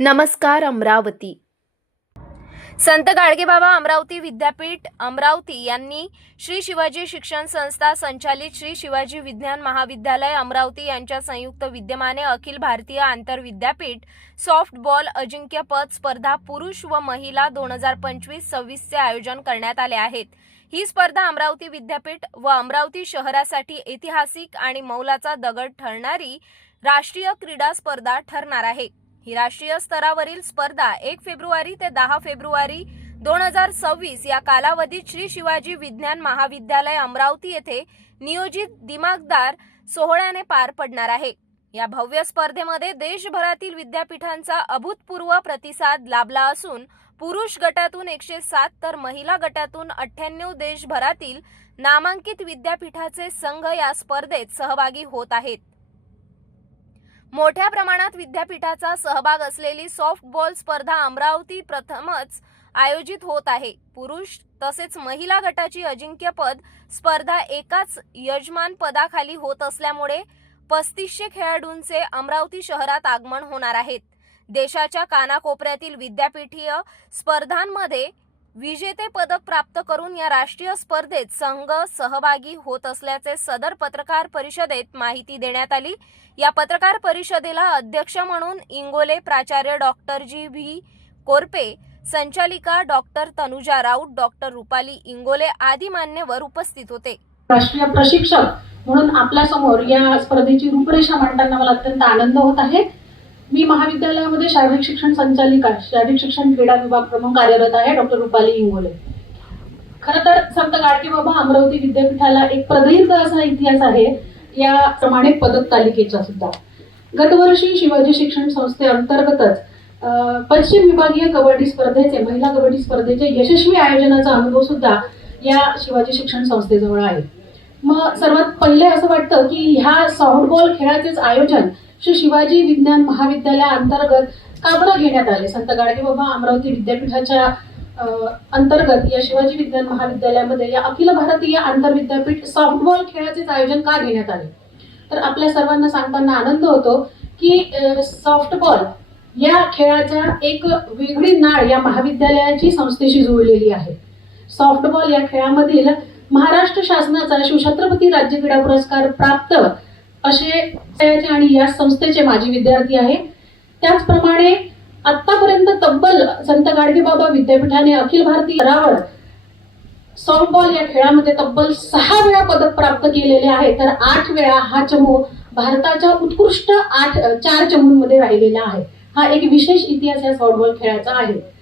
नमस्कार अमरावती. संत गाडगेबाबा अमरावती विद्यापीठ अमरावती यांनी श्री शिवाजी शिक्षण संस्था संचालित श्री शिवाजी विज्ञान महाविद्यालय अमरावती यांच्या संयुक्त विद्यमाने अखिल भारतीय आंतरविद्यापीठ सॉफ्टबॉल अजिंक्यपद स्पर्धा पुरुष व महिला दोन हजार पंचवीस सव्वीसचे आयोजन करण्यात आले आहेत. ही स्पर्धा अमरावती विद्यापीठ व अमरावती शहरासाठी ऐतिहासिक आणि मौलाचा दगड ठरणारी राष्ट्रीय क्रीडा स्पर्धा ठरणार आहे. ही राष्ट्रीय स्तरावरील स्पर्धा एक फेब्रुवारी ते दहा फेब्रुवारी दोन हजार सव्वीस या कालावधीत श्री शिवाजी विज्ञान महाविद्यालय अमरावती येथे नियोजित दिमागदार सोहळ्याने पार पडणार आहे. या भव्य स्पर्धेमध्ये देशभरातील विद्यापीठांचा अभूतपूर्व प्रतिसाद लाभला असून पुरुष गटातून एकशे सात तर महिला गटातून अठ्ठ्याण्णव देशभरातील नामांकित विद्यापीठाचे संघ या स्पर्धेत सहभागी होत आहेत. मोठ्या प्रमाणात विद्यापीठाचा सहभाग असलेली सॉफ्टबॉल स्पर्धा अमरावती प्रथमच आयोजित होत आहे. पुरुष तसेच महिला गटाची अजिंक्यपद स्पर्धा एकाच यजमान पदाखाली होत असल्यामुळे पस्तीसशे खेळाडूंचे अमरावती शहरात आगमन होणार आहेत देशाच्या कानाकोपऱ्यातील विद्यापीठीय स्पर्धांमध्ये विजेते पदक प्राप्त करून या राष्ट्रीय स्पर्धेत संघ सहभागी होत असल्याचे सदर पत्रकार परिषदेत माहिती देण्यात आली. या पत्रकार परिषदेला अध्यक्ष म्हणून इंगोले प्राचार्य डॉक्टर जी व्ही कोरपे संचालिका डॉक्टर तनुजा राऊत डॉक्टर रुपाली इंगोले आदी मान्यवर उपस्थित होते. राष्ट्रीय प्रशिक्षक म्हणून आपल्यासमोर या स्पर्धेची रूपरेषा मांडताना मला अत्यंत आनंद होत आहे. मी महाविद्यालयामध्ये शारीरिक शिक्षण संचालिका शारीरिक शिक्षण क्रीडा विभाग प्रमुख कार्यरत आहे डॉक्टर रुपाली इंगोले. खरं तर संत गाडगेबाबा अमरावती विद्यापीठाला एक प्रदीर्घ असा इतिहास आहे. याप्रमाणे पदक तालिकेचा सुद्धा. गतवर्षी शिवाजी शिक्षण संस्थेअंतर्गतच पश्चिम विभागीय कबड्डी स्पर्धेचे महिला कबड्डी स्पर्धेचे यशस्वी आयोजनाचा अनुभव सुद्धा या शिवाजी शिक्षण संस्थेजवळ आहे. मग सर्वात पहिले असं वाटतं की ह्या सॉफ्टबॉल खेळाचेच आयोजन श्री शिवाजी विज्ञान महाविद्यालयाअंतर्गत अंतर्गत बरं घेण्यात आले. संत गाडगेबाबा अमरावती विद्यापीठाच्या अंतर्गत या शिवाजी विज्ञान महाविद्यालयामध्ये या अखिल भारतीय आंतरविद्यापीठ सॉफ्टबॉल खेळाचेच आयोजन का घेण्यात आले? तर आपल्या सर्वांना सांगताना आनंद होतो की सॉफ्टबॉल या खेळाच्या एक वेगळी नाळ या महाविद्यालयाची संस्थेशी जुळलेली आहे. सॉफ्टबॉल या खेळामधील महाराष्ट्र शासनाचा शिवछत्रपती राज्य क्रीडा पुरस्कार प्राप्त असे त्याचे आणि या संस्थेचे माजी विद्यार्थी आहे. त्याचप्रमाणे आतापर्यंत तब्बल संत गाडगेबाबा विद्यापीठाने अखिल भारतीय स्तरावर सॉफ्टबॉल या खेळामध्ये तब्बल सहा वेळा पदक प्राप्त केलेले आहे. तर आठ वेळा हा चमू भारताच्या उत्कृष्ट आठ चार चमूंमध्ये राहिलेला आहे. हा एक विशेष इतिहास या सॉफ्टबॉल खेळाचा आहे.